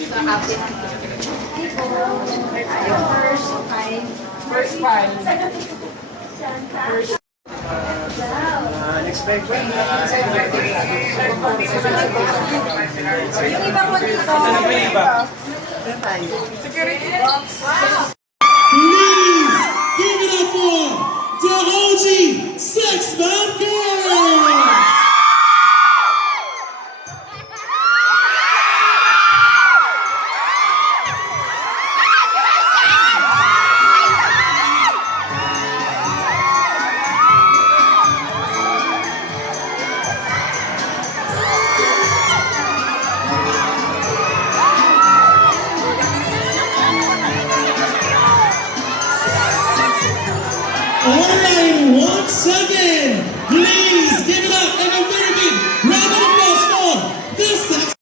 Unexpected. Yung iba mo dito. Ano ba yung iba? Please give it up for the OG Sex Bomb Girls! Alright, once again, please give it up and a very big round of applause for the Sex.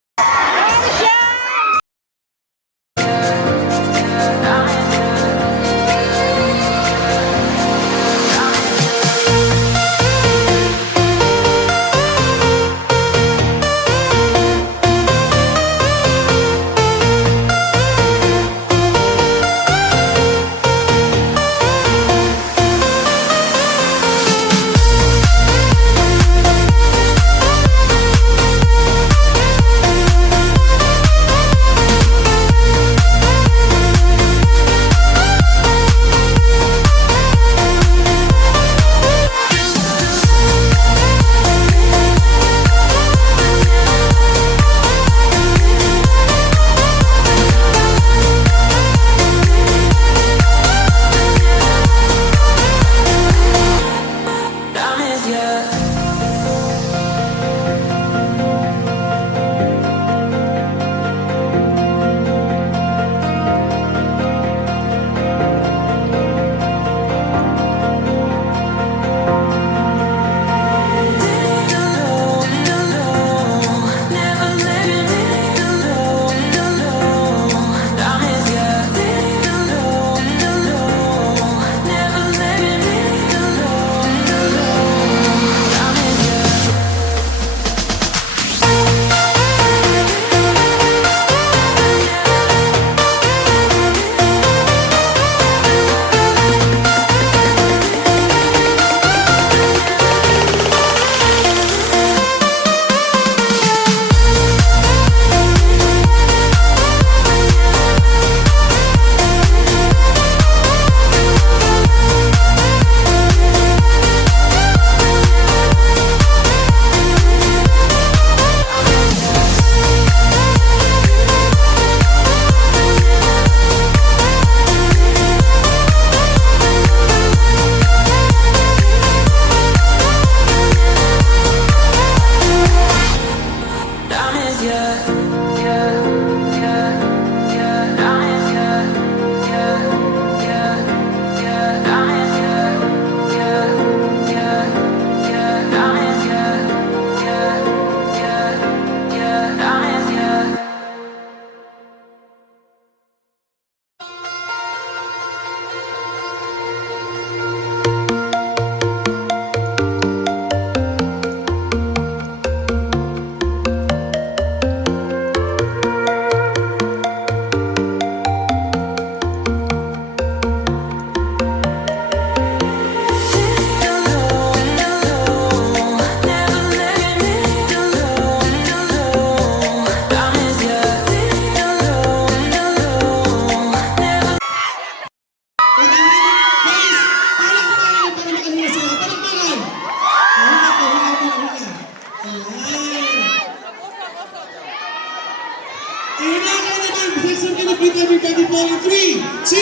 Everybody for in 3, 2,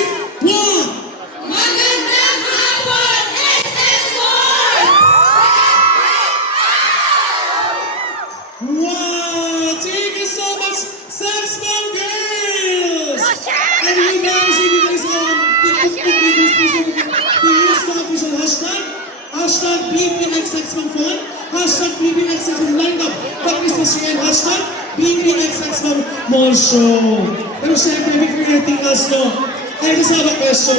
1. Magandang hapon, SS4! Wow! Thank you so much, Sex Bomb Girls! And you guys, if you guys TikTok videos, please to use the official hashtag, hashtag BPXXFun, hashtag BPXXFun lineup, Christmas tree and hashtag BPXXFun Mall Show. Pero syempre, before anything else, no, I just have a question.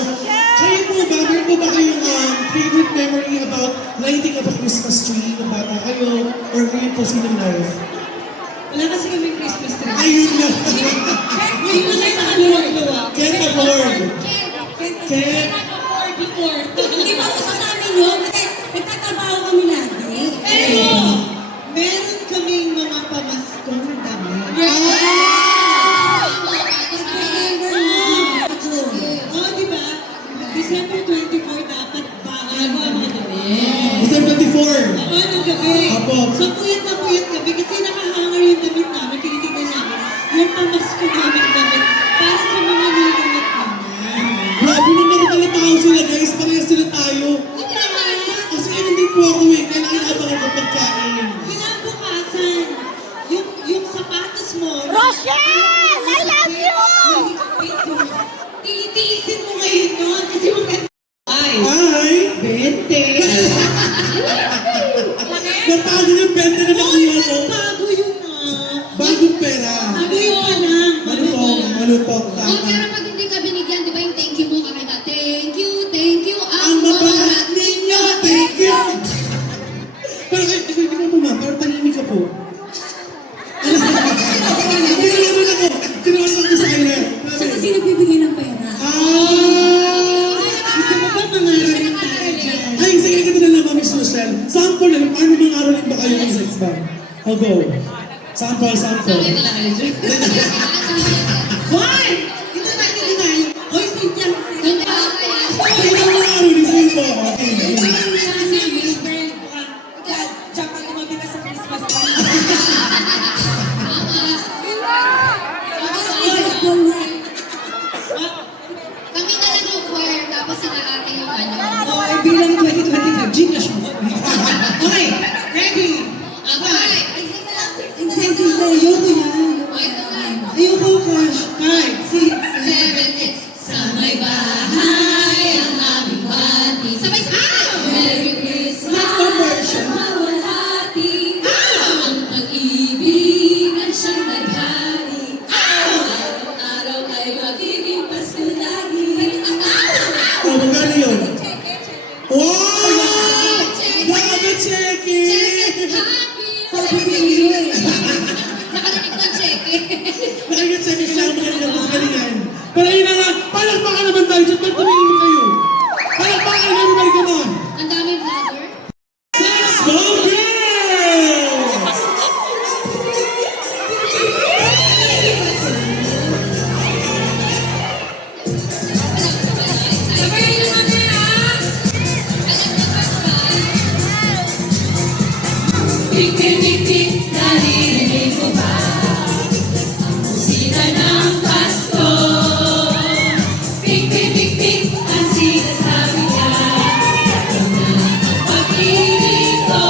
Kayo po ba, meron po ba kayong favorite memory about lighting up a Christmas tree ng bata kayo or ngayon po sinong life? Wala kasi kami Christmas tree. Ayun lang. Hindi mo kayo nakaluwag-luwag. Can't afford. Can't afford before. Hindi ba uso sa amin yun? Kasi nagtatrabaho kami lagi. Pero, meron kaming mga pamaskong damit. Oh, di ba? December 24 dapat bago ang mga damit. December 24. Aba, ng gabi. Apo. So, puyat na puyat kami kasi nakahanger yung damit namin. Tinitignan namin yung pamasko namin damit para sa mga nilingat namin. Grabe naman pala tao sila guys. Parehas sila tayo. Kasi ano din po ako eh. Kailangan inaabangan ko pagkain. Kinabukasan, yung sapatos mo. Rochelle! I love you! Titiisin mo ngayon yun kasi maganda. Ay, Hi! 20. Napago yung benta na nakuha ko. Bago yun Bagong pera. Bago yun pa lang. Malutong. Oh, Tama. pero pag hindi ka binigyan, di ba yung thank you mo kakaiba? Thank you, Ang mabalat ninyo, thank you! Pero hindi mo po ma'am, pero tahimik ka po. Tinawan ako. Tinawan ako sa kanya. Siya kasi nagbibigay ng pera. Gusto mo ba mangaralin tayo dyan? Ay, sige ka na lang, Mami Social. Sample na lang, paano mga aralin ba kayo ng sex bomb? O go. Sample. Why? Ito tayo dinayo. Hoy, Cynthia. Sino ang mga aralin? Sino po? Okay. Diyan pa lumabi ka sa Christmas. Kami na lang yung choir, tapos sila ate yung ano. Oh, eh, bilang 2025, Gcash mo. Okay, ready? Okay. Incentive na ayoko yan. Okay, ito na. Ayoko cash. Card. 6, 7, 8. Sa may bahay, ang aming party. Sabay-sabay! Merry Christmas! That's one version. Mawalhati. Ang pag-ibig ang siyang naghari. Araw-araw ay magiging Pasko lagi. O, magkano yun? Wow! Grabe, check it! Nakalinig ng check. Nakikita siya ako magaling mas galingan. Pero yun na nga, palakpakan naman tayo dyan. Ba't tumingin mo kayo? Palakpakan naman tayo naman. Ang dami vlogger. Sex Bomb Girls! Sabay naman na Tik-tik-tik, naririnig ko ba ang musika ng Pasko? Tik-tik-tik, ang sinasabi niya ang pag-ibig ko.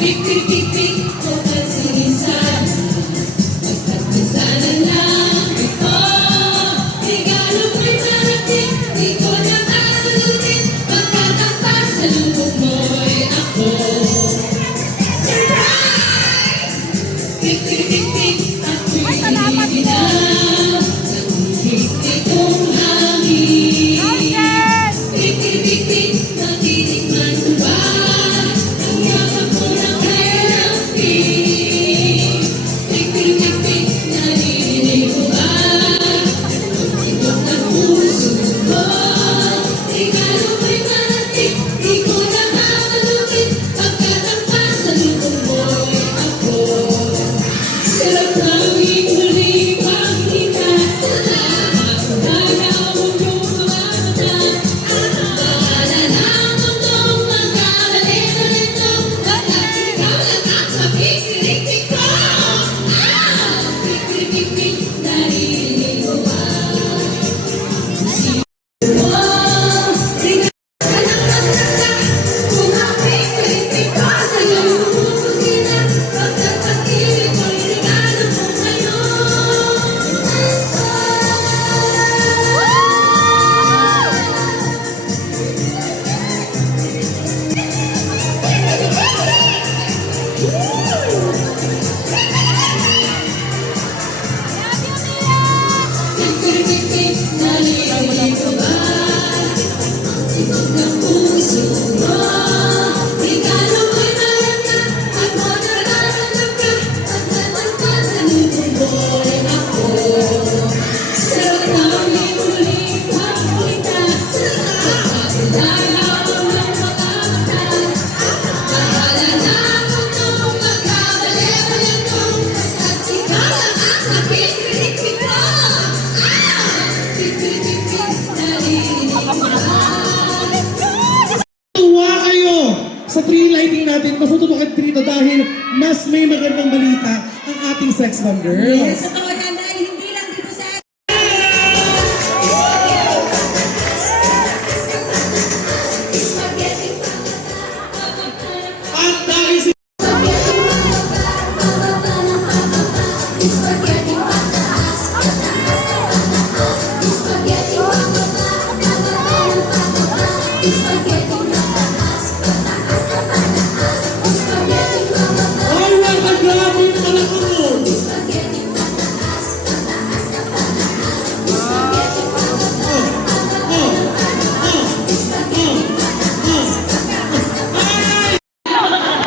Tik-tik-tik, kung kansinsan, pagkatsanan lang ito. Regalo ko'y narating, di ko na tatulutin, pagkat ang pasalubong mo'y ako. Tik-tik-tik-tik, at tuwing ilaw, nangihigit kong hangin. Tik-tik-tik-tik, natitikman ko ba ang yakap mo ng kailangan? Tik-tik-tik-tik, naririnig ko ba ang tibok ng puso ko? Regalo ko'y marating, di ko na mamalutin, pagkat ang pasalubong mo'y ako. Sarap ng huli makita, nagalaw mo yung mga mata. Bahala ng mundong magkabalito-lito, pagkat ikaw lang ang makikinig ko. Tik-tik-tik, naririnig ko ba? Kung aking piling ko sa iyong kusina, pagkat pag-ibig ko'y regalo ko ngayon. Tik-tik-tik, naririnig ko ba? Ang tibok ng puso mo. Regalo ko'y malaka, at mo nararamdaman ka, pagkat ang pasalubong mo'y ako. may magandang balita ang ating sex bomb girls. Yes, totoo yan dahil hindi lang dito sa At dahil si ay wala grabe yung malakang mo.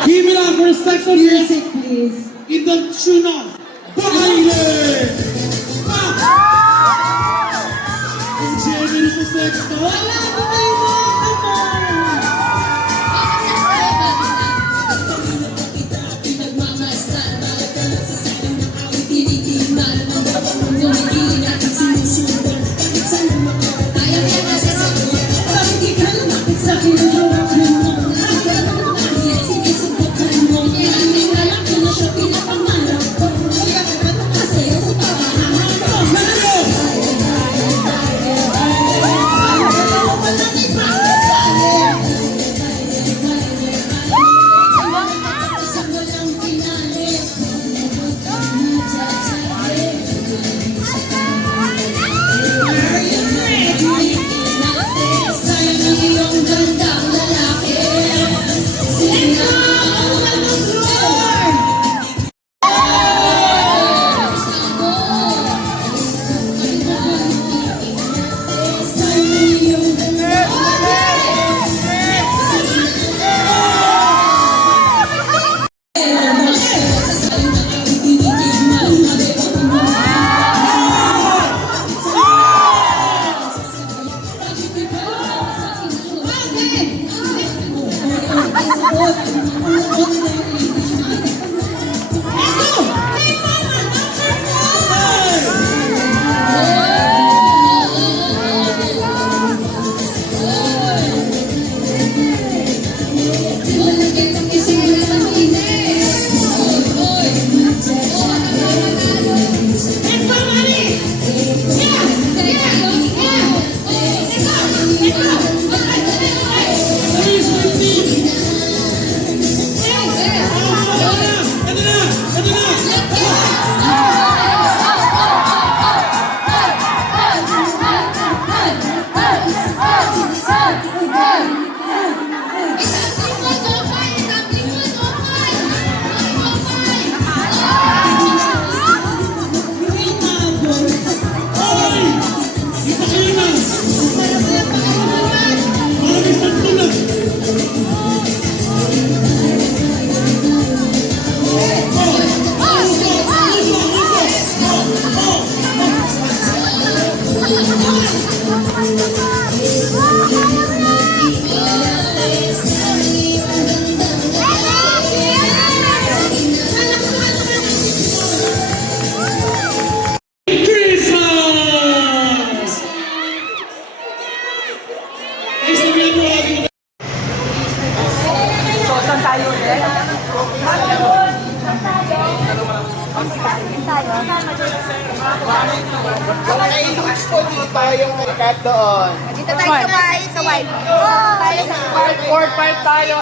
Give it up for sex bomb girls Music, please. in the tune of Baile! Ang Jeremy sa sex bomb. Tayong may cut doon. Dito tayo sa white. Tayo sa white. 4-5 tayo.